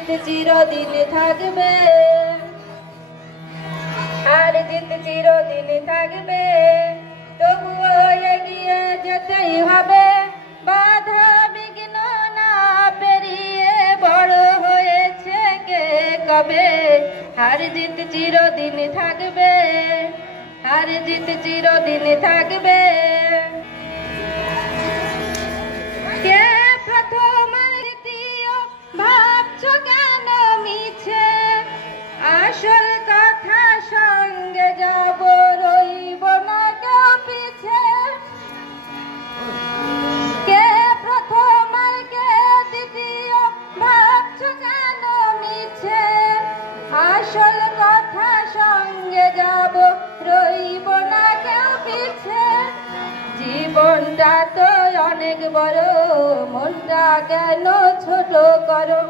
জিত চিরদিন থাকবে, হার জিত চিরদিন থাকবে, তবুও এগিয়ে যেতেই হবে, বাধা বিঘ্ন না পেরিয়ে বড় হয়েছে কে কবে। হার জিত চিরদিন থাকবে, হার জিত চিরদিন থাকবে। কে প্রথম আর দ্বিতীয় ভাবছো কেন মিছে, আসল কথা সঙ্গে যাব, রইব না কেউ পিছে। কে প্রথম আর কে দ্বিতীয় ভাবছো কেন মিছে, আসল কথা সঙ্গে যাব, রইব না কেউ পিছে। জীবনটা তো অনেক বড়, মনটা কেন ছোট করো।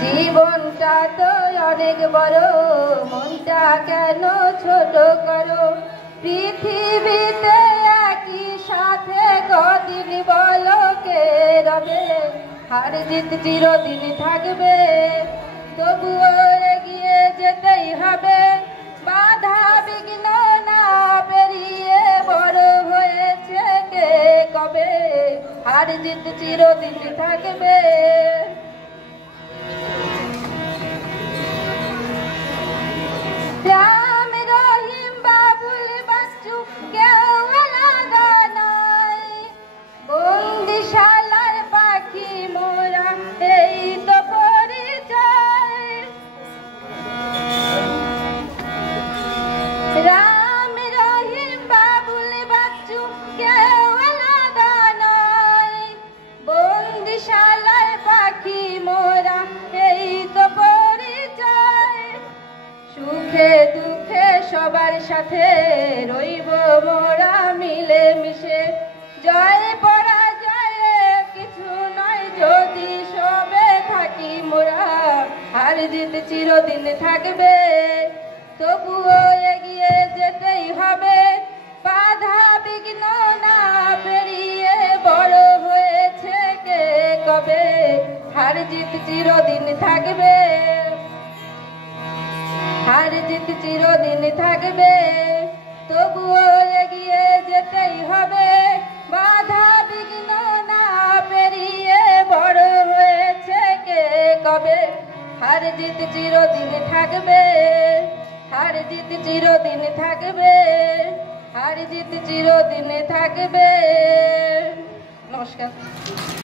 জীবনটা তো অনেক বড়, মনটা কেন ছোট করো। পৃথিবীতে একই সাথে কদিন বলো কে রবে, হার জিত চিরদিন থাকবে, তবুও এগিয়ে যেতেই হবে, বাধা বিঘ্ন না পেরিয়ে বড় হয়েছে কে কবে। হার জিত চিরদিন থাকবে। রাম রহিম বাবুল বাচ্চু কেউ আলাদা নয়, বন্দিশালার পাখি মোরা এই তো পরিচয়। রাম রহিম বাবুল বাচ্চু কেউ আলাদা নয়, বন্দিশালার পাখি মোরা এই তো পরিচয়। সুখে দুঃখে সবার সাথে রইব মোরা মিলে মিশে, জয় পরাজয়ে কিছু নয় যদি সবে থাকি মোরা। হার জিত চিরদিন থাকবে, তবুও এগিয়ে যেতেই হবে, বাধা বিঘ্ন না পেরিয়ে বড় হয়েছে কে কবে। হার জিত চিরদিন থাকবে, হার জিত চিরদিন থাকবে, তবুও এগিয়ে যেতেই হবে, বাধা বিঘ্ন না পেরিয়ে বড় হয়েছে কে কবে। হার জিত চিরদিন থাকবে, হার জিত চিরদিন থাকবে, হার জিত চিরদিন থাকবে। নমস্কার।